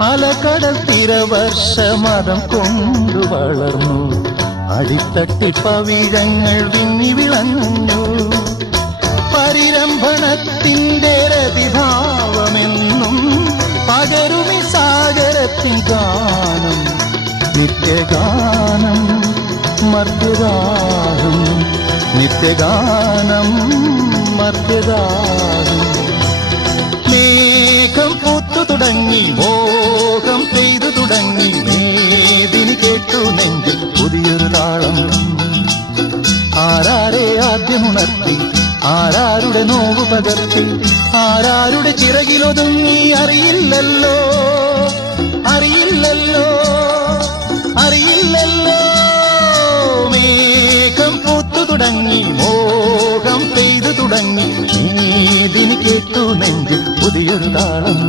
അലകടൽ തിരവർഷമതം കൊണ്ടു വളർന്നു. അടിത്തട്ടിൽ പവിഴങ്ങൾ വിങ്ങി വിളഞ്ഞു. പരിരംഭണത്തിന്റെ രതിഭാവമെന്നും പകരുമി സാഗരത്തിൻ ഗാനം. നിത്യഗാനം മർത്യഗാനം, നിത്യഗാനം മർത്യഗാനം. മേഘം പൂത്തു തുടങ്ങി, മോഹം പെയ്തു തുടങ്ങി. മേദിനി കേട്ടു നെഞ്ചിൽ പുതിയൊരു താളം. ആരാരെ ആദ്യമുണർത്തി, ആരാരുടെ നോവ് പകർത്തി, ആരാരുടെ ചിറകിലൊതുങ്ങി അറിയില്ലല്ലോ, അറിയില്ലല്ലോ, അറിയില്ലല്ലോ. മേഘം പൂത്തു തുടങ്ങി, മോഹം പെയ്തു തുടങ്ങി. മേദിനി കേട്ടു നെഞ്ചിൽ പുതിയൊരു താളം.